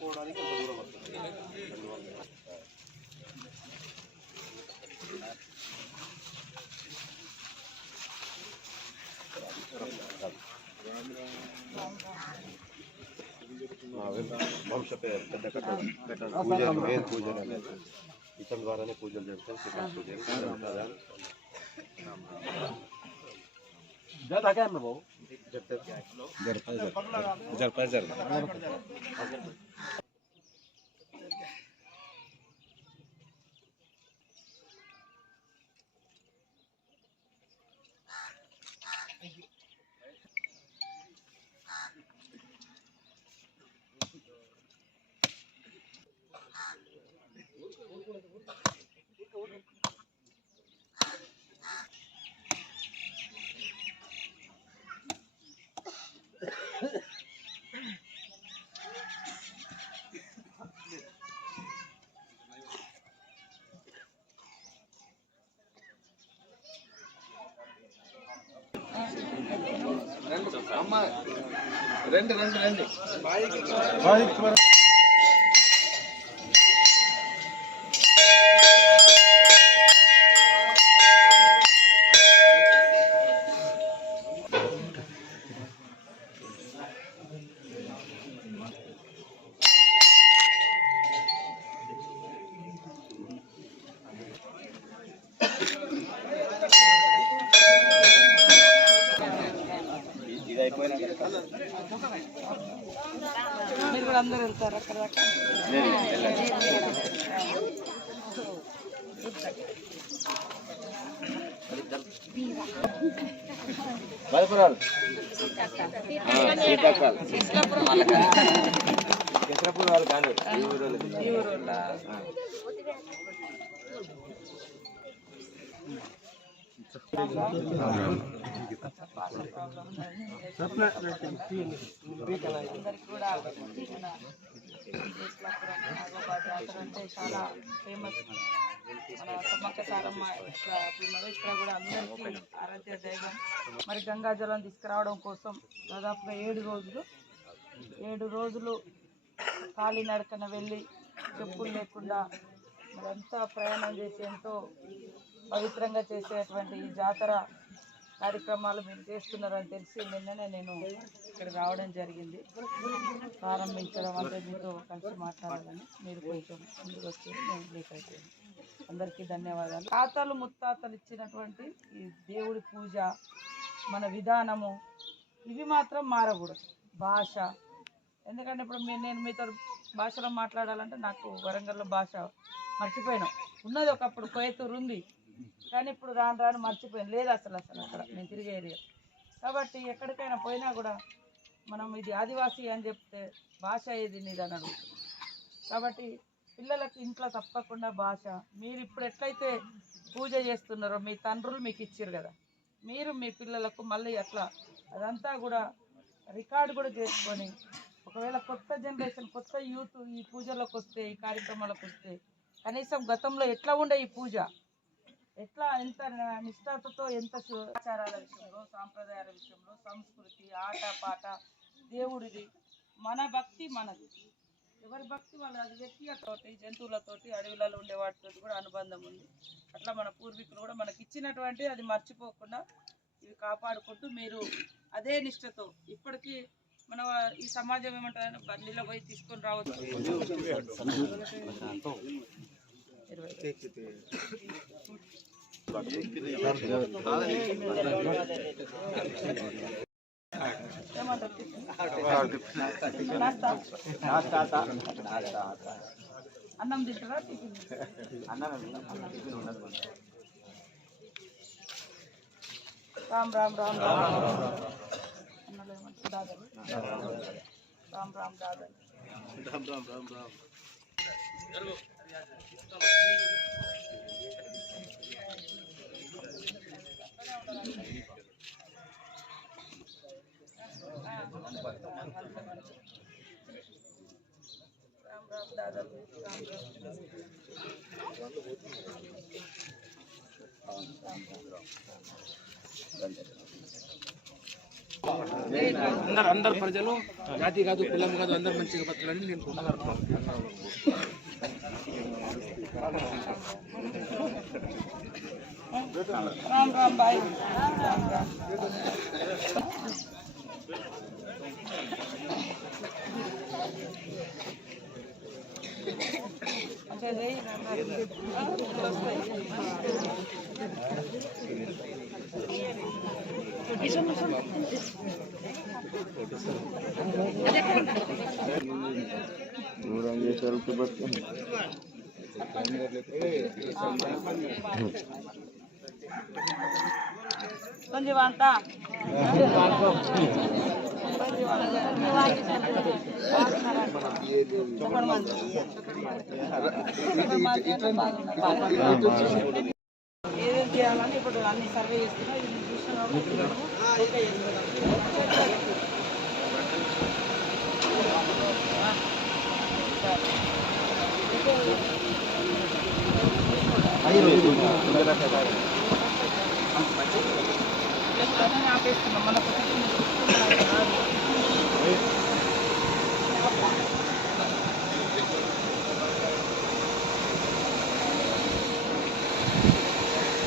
పోవడానికి కొంత దూరం వస్తుంది. వంశ పెద్ద కట్ట పూజలు మెయిన్ పూజలు అనేది ఇతని ద్వారానే పూజలు జరుగుతాయి. శిఖర పూజలు రండి రండి రండి. మీరు కూడా అందరూ వెళ్తారు అక్కడ దాకా. ఈ ఊరు అందరికి కూడా అంటే చాలా ఫేమస్ మన సమ్మక్క సారమ్మ ఇక్కడ కూడా అందరికీ ఆరాధ్య దైవం. మరి గంగాజలం తీసుకురావడం కోసం దాదాపుగా 7 రోజులు కాలినడకన వెళ్ళి చెప్పులు లేకుండా మరి అంతా ప్రయాణం చేసి ఎంతో పవిత్రంగా చేసేటువంటి ఈ జాతర కార్యక్రమాలు మీరు చేస్తున్నారని తెలిసి నిన్ననే నేను ఇక్కడ రావడం జరిగింది. ప్రారంభించడం అంటే మీతో కలిసి మాట్లాడాలని మీరు కొంచెం ముందుకు వచ్చి నేను లేట్ అయిపోయింది. అందరికీ ధన్యవాదాలు. తాతలు ముత్తాతలు ఇచ్చినటువంటి ఈ దేవుడి పూజ, మన విధానము ఇవి మాత్రం మారకూడదు. భాష, ఎందుకంటే ఇప్పుడు నేను మీతో భాషలో మాట్లాడాలంటే నాకు వరంగల్లో భాష మర్చిపోయినాం. ఉన్నది ఒకప్పుడు కోయతూరు ఉంది, కానీ ఇప్పుడు రాను మర్చిపోయాను. లేదు అసలు అక్కడ నేను తిరిగే ఏరియా. కాబట్టి ఎక్కడికైనా పోయినా కూడా మనం ఇది ఆదివాసీ అని చెప్తే భాష ఏది నీదని అడుగుతుంది. కాబట్టి పిల్లలకు ఇంట్లో తప్పకుండా భాష, మీరు ఇప్పుడు ఎట్లయితే పూజ చేస్తున్నారో మీ తండ్రులు మీకు ఇచ్చారు కదా, మీరు మీ పిల్లలకు మళ్ళీ అట్లా అదంతా కూడా రికార్డు కూడా చేసుకొని, ఒకవేళ కొత్త జనరేషన్ కొత్త యూత్ ఈ పూజలోకి వస్తే, ఈ కార్యక్రమాలకు వస్తే కనీసం గతంలో ఎట్లా ఉండే ఈ పూజ, ఎట్లా ఎంత నిష్ఠాతతో, ఎంత ఆచారాల విషయంలో, సాంప్రదాయాల విషయంలో, సంస్కృతి, ఆట పాట, దేవుడిది, మన భక్తి మనది. ఎవరి భక్తి వాళ్ళ, అది వ్యక్తితోటి, జంతువులతోటి, అడవులలో ఉండే వాటితో కూడా అనుబంధం ఉంది. అట్లా మన పూర్వీకులు కూడా మనకి ఇచ్చినటువంటి అది మర్చిపోకుండా ఇవి కాపాడుకుంటూ మీరు అదే నిష్ఠతో ఇప్పటికీ మన ఈ సమాజం ఏమంటారు, బండిలో పోయి తీసుకొని రావచ్చు. అన్నం తింటారా? రామ్ రామ్ రామ్ దాదా రామ్ రామ్ దాదా రామ్ రామ్ రామ్ రామ్. రామ్ రామ్ దాదాపు రామ్ రామ్. అందరు ప్రజలు జాతి కాదు కులం కాదు అందరు మంచిగా బతకాలని నేను రామ్ రామ్ బాయ్. రామ్ రామ్. अच्छा नहीं संजीवांता ఏదేం చేయాలని ఇప్పుడు అన్ని సర్వే చేస్తున్నా ఇది చూస్తున్నాము. ఓకే ఆపేస్తున్నాం మన